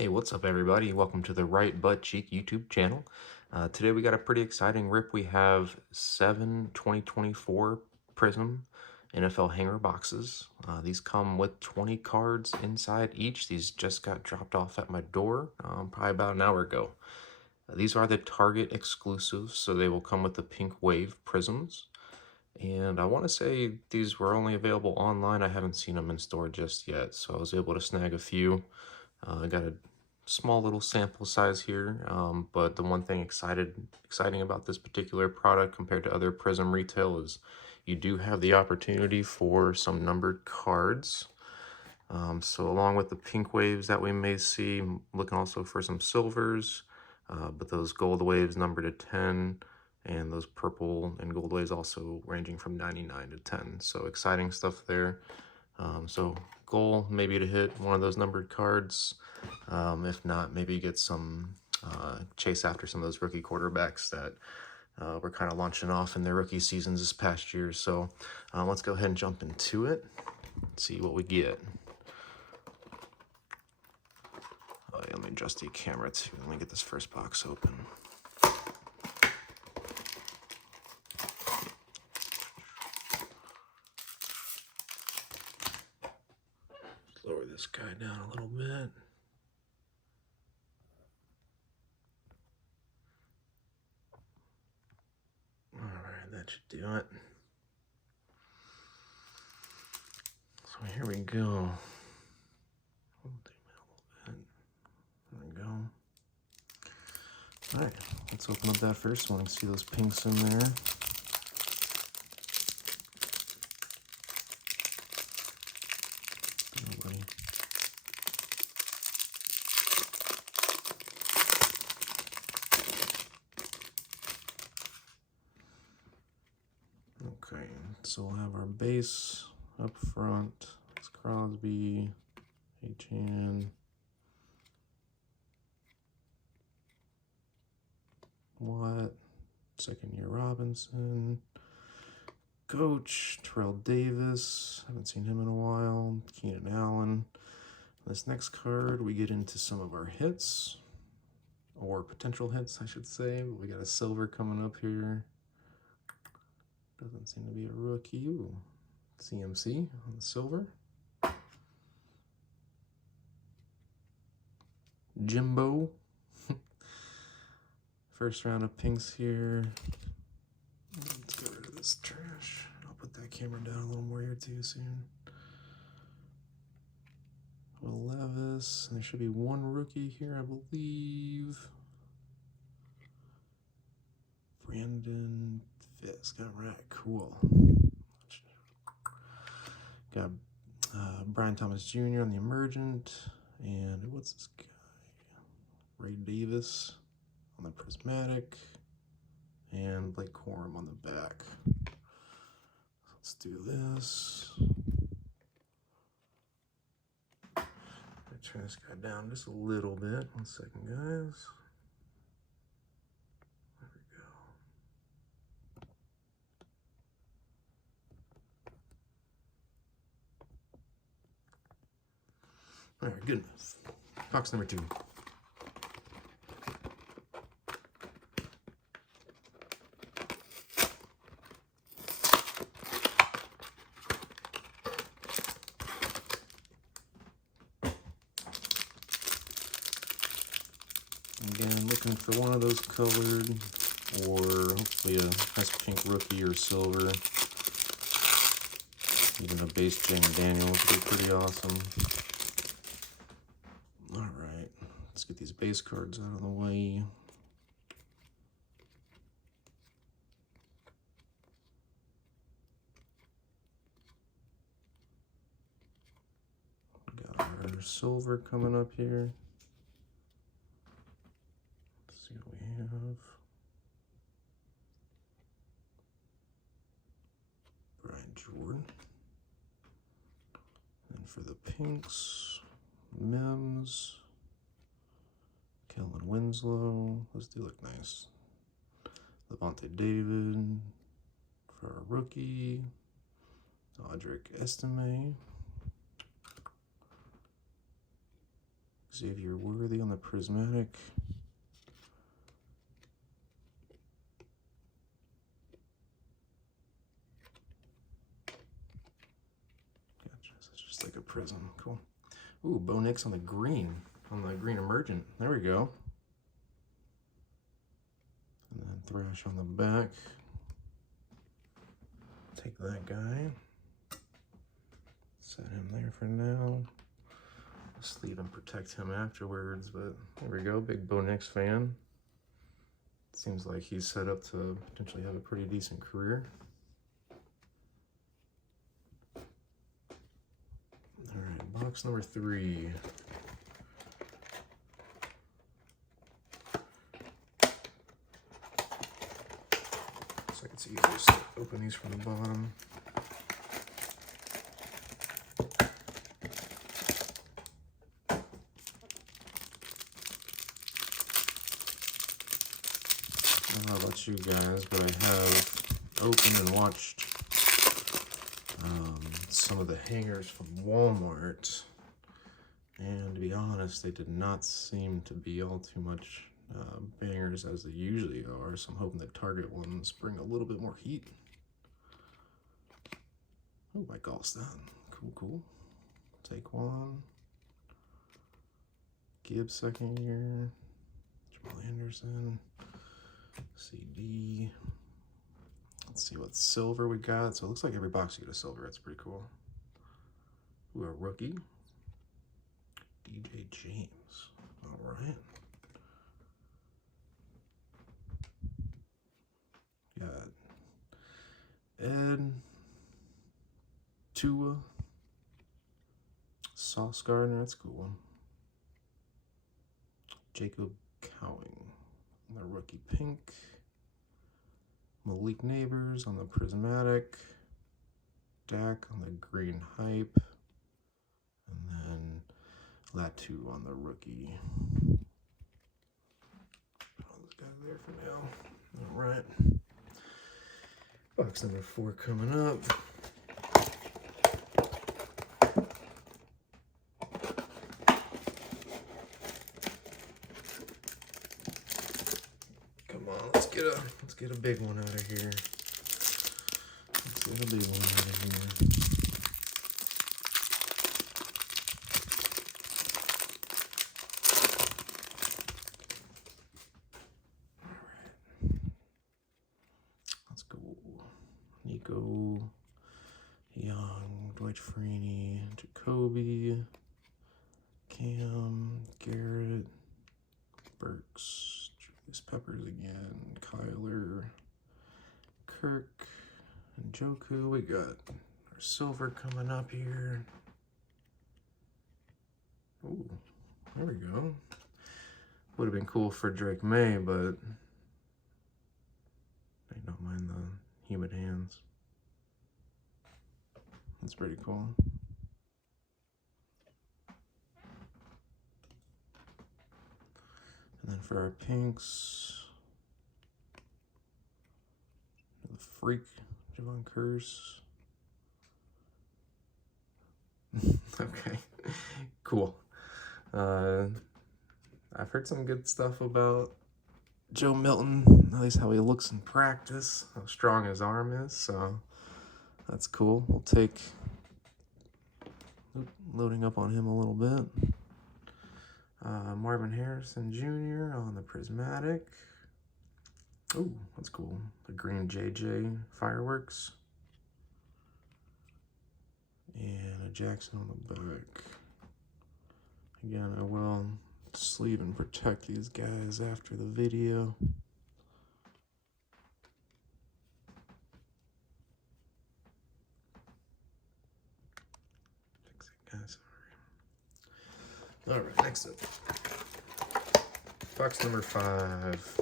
Hey, what's up everybody? Welcome to the Right Butt Cheek YouTube channel. Today we got a pretty exciting rip. We have 7 2024 Prism NFL hanger boxes. These come with 20 cards inside each. These just got dropped off at my door probably about an hour ago. These are the Target exclusives, so they will come with the Pink Wave Prisms. And I want to say these were only available online. I haven't seen them in store just yet, so I was able to snag a few. I got a small little sample size here, but the one thing exciting about this particular product compared to other Prizm retail is you do have the opportunity for some numbered cards. So along with the pink waves that we may see, I'm looking also for some silvers, but those gold waves numbered to 10, and those purple and gold waves also ranging from 99 to 10. So exciting stuff there. So goal maybe to hit one of those numbered cards. If not, maybe get some chase after some of those rookie quarterbacks that were kind of launching off in their rookie seasons this past year. So let's go ahead and jump into it. See what we get. Oh, yeah, let me adjust the camera too. Let me get this first box open. Lower this guy down a little bit. Alright, that should do it. So here we go. There we go. Alright, let's open up that first one and see those pinks in there. Nobody. Okay, so we'll have our base up front. It's Crosby, HAN, Watt, second year Robinson, Coach, Terrell Davis, haven't seen him in a while, Keenan Allen. This next card, we get into some of our hits, or potential hits, I should say. We got a silver coming up here. Doesn't seem to be a rookie. Ooh, CMC on the silver. Jimbo. First round of pinks here. Let's get rid of this trash. I'll put that camera down a little more here too soon. Will Levis. And there should be one rookie here, I believe. Brandon Fisk. All right, cool. Got Brian Thomas Jr. on the emergent. And what's this guy? Ray Davis on the prismatic. And Blake Corum on the back. Let's do this. Turn this guy down just a little bit. 1 second, guys. There we go. All right, good enough. Box number 2. Again, looking for one of those colored, or hopefully a nice pink rookie or silver. Even a base Jane Daniels would be pretty awesome. Alright, let's get these base cards out of the way. Got our silver coming up here. See what we have. Brian Jordan. And for the pinks, Mims, Kellen Winslow. Those do look nice. Levante David for our rookie. Audric Estime. Xavier Worthy on the prismatic. Gotcha, so it's just like a prism. Cool. Ooh, Bo Nix on the green emergent. There we go. And then Thrash on the back. Take that guy. Set him there for now. Just leave and protect him afterwards, but there we go. Big Bo Nix fan. Seems like he's set up to potentially have a pretty decent career. All right, box number 3. Looks like it's easiest to open these from the bottom. I don't know about you guys, but I have opened and watched some of the hangers from Walmart, and to be honest, they did not seem to be all too much bangers as they usually are, so I'm hoping the Target ones bring a little bit more heat. Oh, Mike Alston. Cool, cool. Take one. Gibbs second year. Jamal Anderson. CD. Let's see what silver we got. So it looks like every box you get a silver. That's pretty cool. Ooh, a rookie. DJ James. All right. Got Ed. Tua. Sauce Gardner. That's a cool one. Jacob Cowing. The rookie pink. Malik Neighbors on the prismatic. Dak on the green hype. And then Latu on the rookie. Put all those guys there for now. All right. Box number 4 coming up. Let's get a big one out of here. Let's get a big one out of here. All right. Let's go. Nico, Young, Dwight Freeney, Jacoby, Cam, Garrett, Burks, Julius Peppers again, Kyler, Kirk, and Joku. We got our silver coming up here. Ooh, there we go. Would have been cool for Drake May, but I don't mind the humid hands. That's pretty cool. And then for our pinks, the freak, Javon Curse. Okay, cool. I've heard some good stuff about Joe Milton, at least how he looks in practice, how strong his arm is, so that's cool. We'll take, loading up on him a little bit. Marvin Harrison Jr. on the prismatic. Ooh, that's cool. The green JJ fireworks. And a Jackson on the back. Again, I will sleeve and protect these guys after the video. Fix it, guys. All right, next up. Box number 5.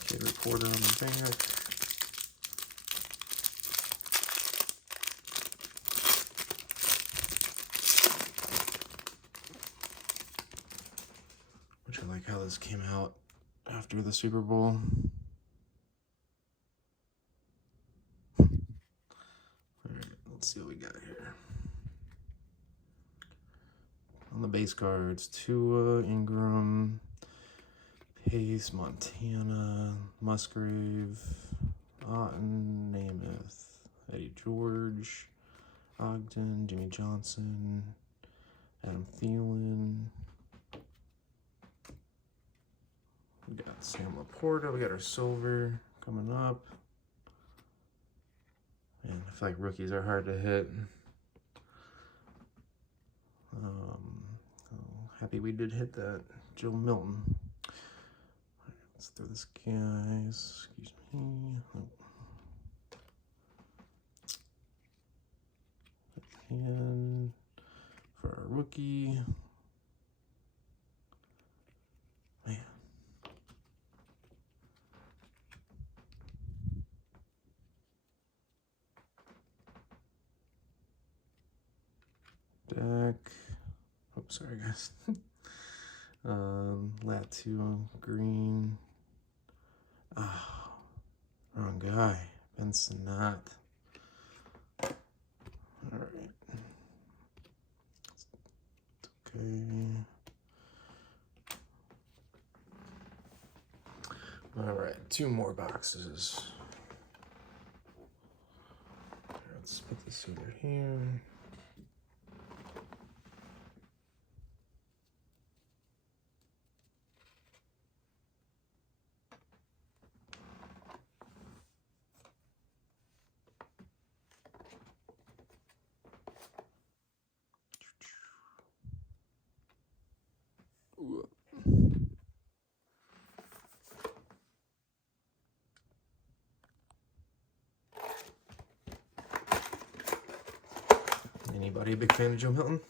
Okay, reporter on the back. Which I like how this came out after the Super Bowl. let's see what we got here. On the base cards, Tua, Ingram, Pace, Montana, Musgrave, Otten, Namath, Eddie George, Ogden, Jimmy Johnson, Adam Thielen. We got Sam Laporta. We got our silver coming up. Man, I feel like rookies are hard to hit. Happy we did hit that. Joe Milton. Right, let's throw this guys. Excuse me. And for our rookie. Man. Dak. Oh, sorry guys. Latu, Green. Oh, wrong guy. Ben Sinnott. All right. It's okay. All right, 2 more boxes. Let's put this over here. Anybody a big fan of Joe Milton?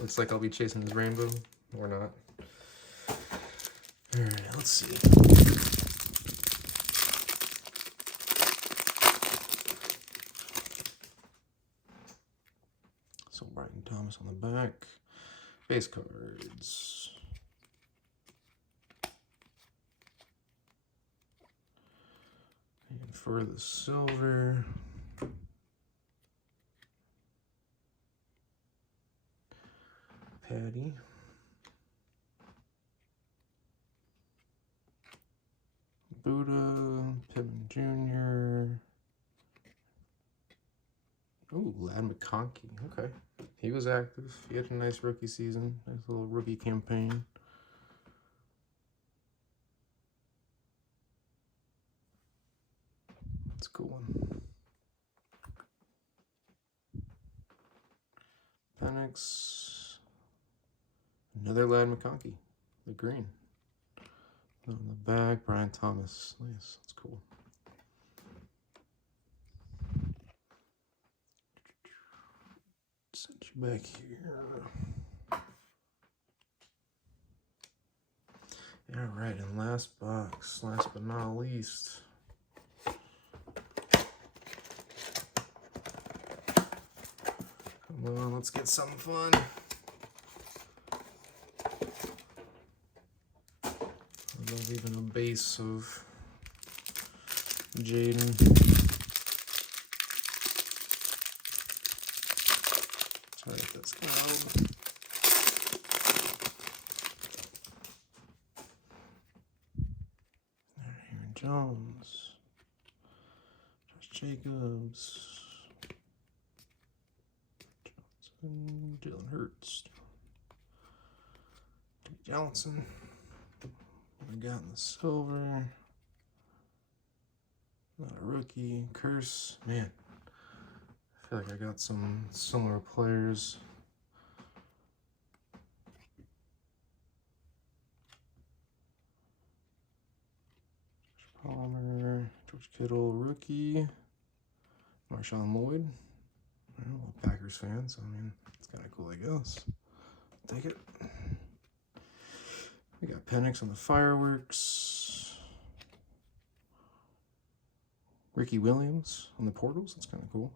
Looks like I'll be chasing his rainbow, or not. All right, let's see. So Brian Thomas on the back. Base cards. And for the silver, Patty. Buddha, Pittman Jr. Oh, Lad McConkey. Okay. He was active. He had a nice rookie season. Nice little rookie campaign. That's a cool one. Penix. Another Lad McConkey. The green. On the back, Brian Thomas. Nice. That's cool. Send you back here. All right, and last box, last but not least. Come on, let's get something fun. I love even a base of Jaden. Sorry if that's loud. Aaron Jones, Josh Jacobs, Johnson, Jalen Hurts, Johnson. I got in the silver. Not a rookie. Curse. Man, I feel like I got some similar players. Palmer, George Kittle, rookie. Marshawn Lloyd. I'm a Packers fan, so I mean, it's kind of cool, I guess. Take it. We got Penix on the fireworks. Ricky Williams on the portals. That's kind of cool.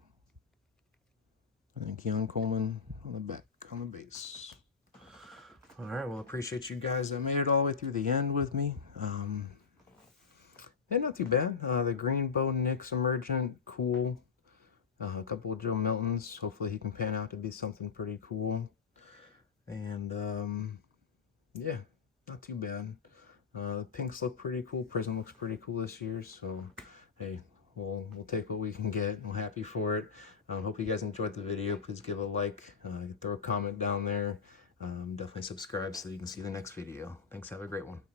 And then Keon Coleman on the back, on the base. All right, well, I appreciate you guys that made it all the way through the end with me. Yeah, not too bad. The green Bo Nix emergent, cool. A couple of Joe Miltons. Hopefully he can pan out to be something pretty cool. And yeah, not too bad. Pinks look pretty cool. Prizm looks pretty cool this year. So hey, we'll take what we can get. I'm happy for it. Hope you guys enjoyed the video. Please give a like, throw a comment down there. Definitely subscribe so you can see the next video. Thanks. Have a great one.